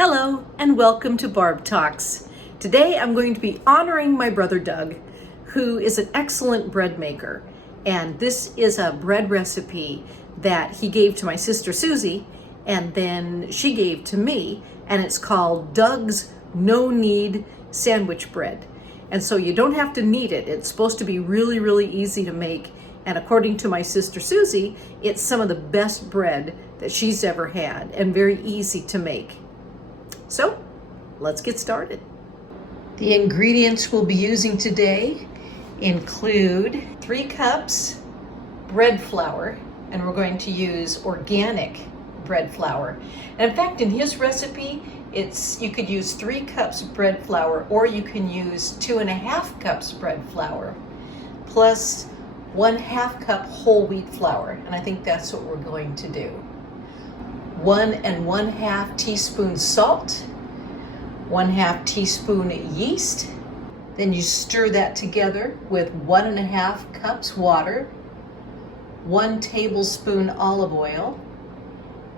Hello and welcome to Barb Talks. Today I'm going to be honoring my brother Doug, who is an excellent bread maker. And this is a bread recipe that he gave to my sister Susie and then she gave to me, and it's called Doug's No-knead sandwich bread. And so you don't have to knead it. It's supposed to be really easy to make. And according to my sister Susie, it's some of the best bread that she's ever had and very easy to make. So let's get started. The ingredients we'll be using today include 3 cups bread flour, and we're going to use organic bread flour. And in fact, in his recipe, you could use 3 cups bread flour, or you can use 2.5 cups bread flour, plus 1/2 cup whole wheat flour. And I think that's what we're going to do. 1 1/2 teaspoons salt, 1/2 teaspoon yeast. Then you stir that together with 1.5 cups water, 1 tablespoon olive oil,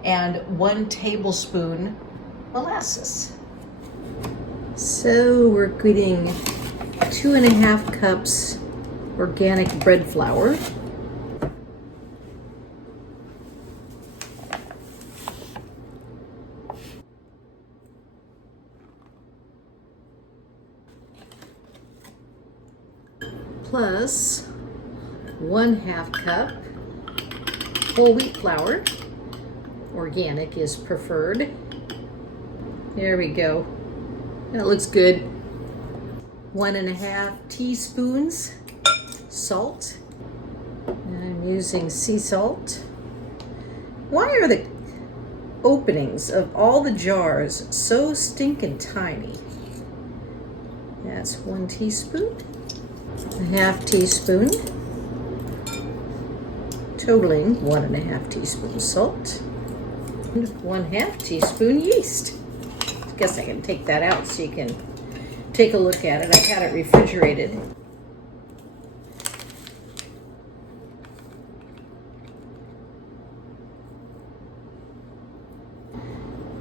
and 1 tablespoon molasses. So we're getting 2.5 cups organic bread flour, plus 1/2 cup whole wheat flour. Organic is preferred. There we go. That looks good. 1.5 teaspoons salt. And I'm using sea salt. Why are the openings of all the jars so stinking tiny? That's 1 teaspoon. 1/2 teaspoon, totaling 1.5 teaspoons salt, and 1/2 teaspoon yeast. I guess I can take that out so you can take a look at it. I had it refrigerated.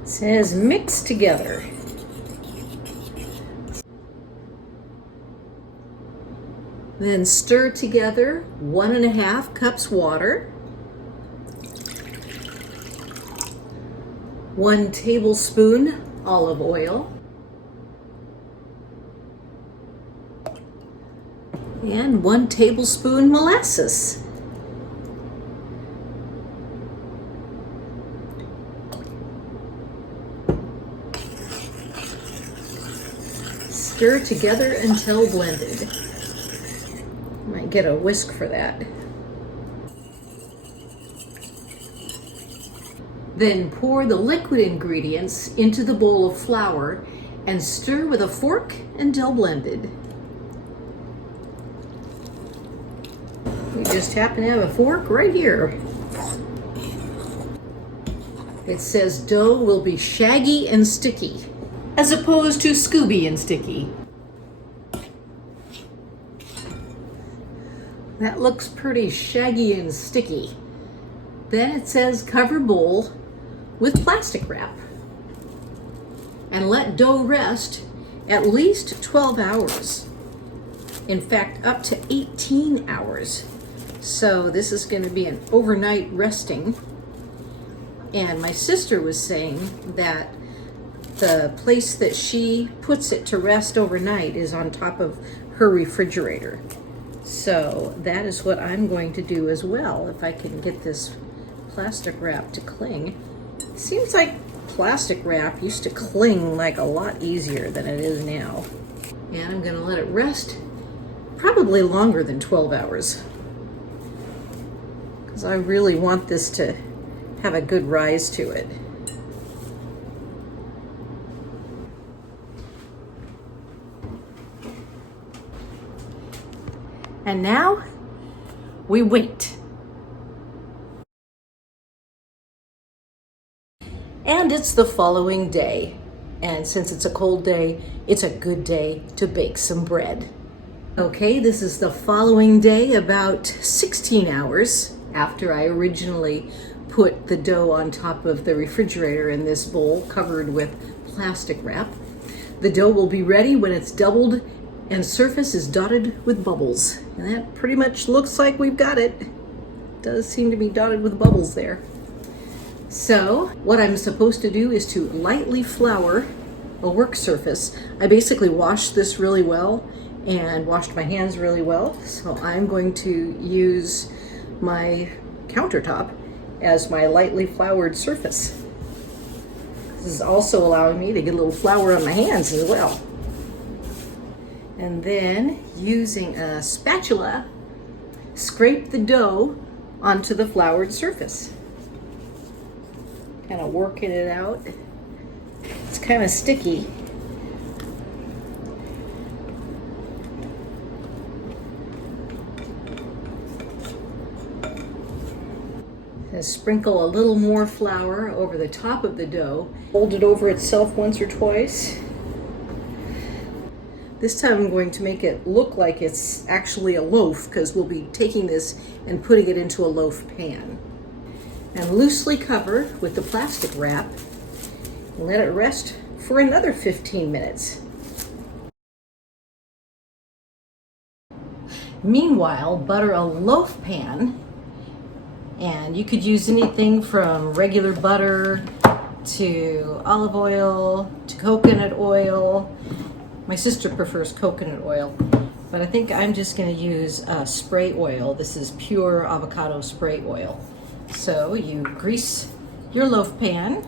It says mix together. Then stir together 1.5 cups water, 1 tablespoon olive oil, and 1 tablespoon molasses. Stir together until blended. Might get a whisk for that. Then pour the liquid ingredients into the bowl of flour and stir with a fork until blended. We just happen to have a fork right here. It says dough will be shaggy and sticky, as opposed to Scooby and sticky. That looks pretty shaggy and sticky. Then it says cover bowl with plastic wrap and let dough rest at least 12 hours. In fact, up to 18 hours. So this is going to be an overnight resting. And my sister was saying that the place that she puts it to rest overnight is on top of her refrigerator. So that is what I'm going to do as well, if I can get this plastic wrap to cling. Seems like plastic wrap used to cling like a lot easier than it is now. And I'm going to let it rest probably longer than 12 hours, because I really want this to have a good rise to it. And now we wait. And it's the following day. And since it's a cold day, it's a good day to bake some bread. Okay, this is the following day, about 16 hours after I originally put the dough on top of the refrigerator in this bowl covered with plastic wrap. The dough will be ready when it's doubled and surface is dotted with bubbles. And that pretty much looks like we've got it. It does seem to be dotted with bubbles there. So what I'm supposed to do is to lightly flour a work surface. I basically washed this really well and washed my hands really well. So I'm going to use my countertop as my lightly floured surface. This is also allowing me to get a little flour on my hands as well. And then using a spatula, scrape the dough onto the floured surface. Kind of working it out. It's kind of sticky. And sprinkle a little more flour over the top of the dough. Fold it over itself once or twice. This time I'm going to make it look like it's actually a loaf because we'll be taking this and putting it into a loaf pan. And loosely cover with the plastic wrap and let it rest for another 15 minutes. Meanwhile, butter a loaf pan, and you could use anything from regular butter to olive oil to coconut oil. My sister prefers coconut oil, but I think I'm just going to use spray oil. This is pure avocado spray oil. So you grease your loaf pan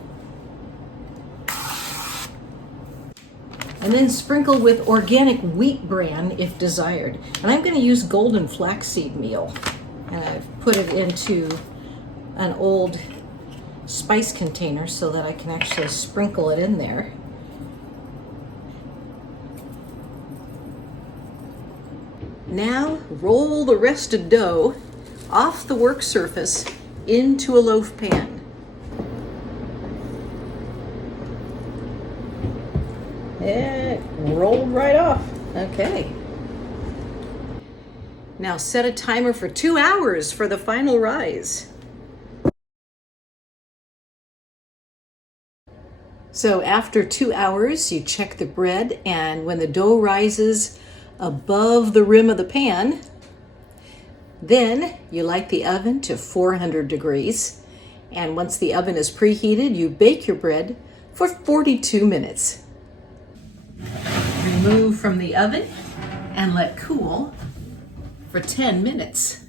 and then sprinkle with organic wheat bran if desired. And I'm going to use golden flaxseed meal. And I've put it into an old spice container so that I can actually sprinkle it in there. Now roll the rest of dough off the work surface into a loaf pan. It rolled right off. Okay. Now set a timer for 2 hours for the final rise. So after 2 hours, you check the bread, and when the dough rises above the rim of the pan, then you light the oven to 400 degrees. And once the oven is preheated, you bake your bread for 42 minutes. Remove from the oven and let cool for 10 minutes.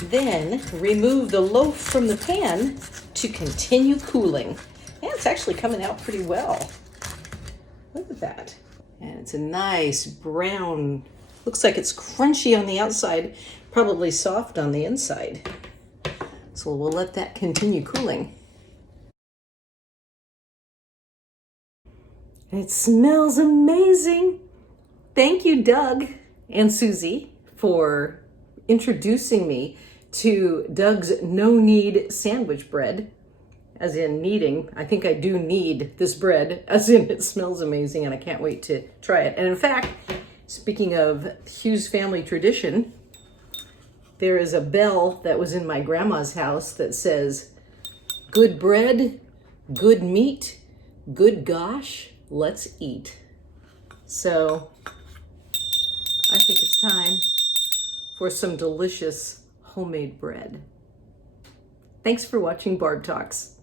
Then remove the loaf from the pan to continue cooling. And it's actually coming out pretty well. Look at that. And it's a nice brown, looks like it's crunchy on the outside, probably soft on the inside. So we'll let that continue cooling. It smells amazing. Thank you, Doug and Susie, for introducing me to Doug's no-knead sandwich bread. As in kneading. I think I do need this bread, as in it smells amazing and I can't wait to try it. And in fact, speaking of Hughes family tradition, there is a bell that was in my grandma's house that says, "Good bread, good meat, good gosh, let's eat." So I think it's time for some delicious homemade bread. Thanks for watching Barb Talks.